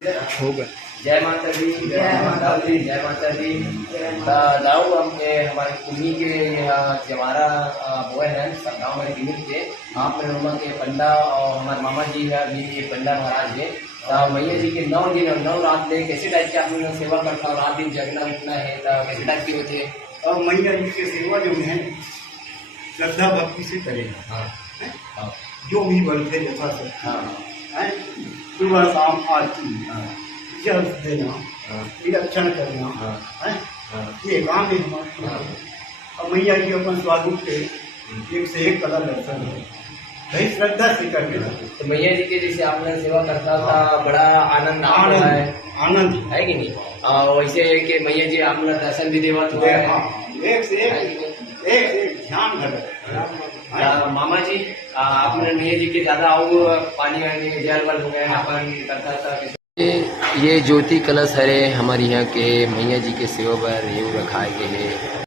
हो गए। जय माता दी, जय माता दी, जय माता दी। दाऊ हमने हमारी कुम्मी के हमारा वो है गाँव हमारे गिमित के आप मेरे मामा के पंडा और हमारे मामा जी है अभी ये पंडा महाराज है। मैया जी के 9 दिन और 9 रात ले कैसे टाइप के आप लोग सेवा करता और रात दिन जगना उठना है कैसे टाइप की होती है। और मैया जी की सेवा जो है श्रद्धा भक्ति से करेगा। हाँ जो भी बनते जैसा से हाँ सुबह शाम आरती जल देना निरीक्षण करना ये काम है हमारा। और मैया जी अपन स्वरूप के एक से एक कला दर्शन है भाई श्रद्धा से करके। तो मैया जी के जैसे आपने सेवा करता था बड़ा आनंद आनंद है कि नहीं। वैसे कि मैया जी आपने दर्शन भी देवा तो एक से एक ध्यान कर। मामा जी आपने मैया जी के ज्यादा आओ पानी वानी जल वल हो गए अपन करता था। ये ज्योति कलश हरे हमारे यहाँ के मैया जी के सेवा पर ये रखाए गए हैं।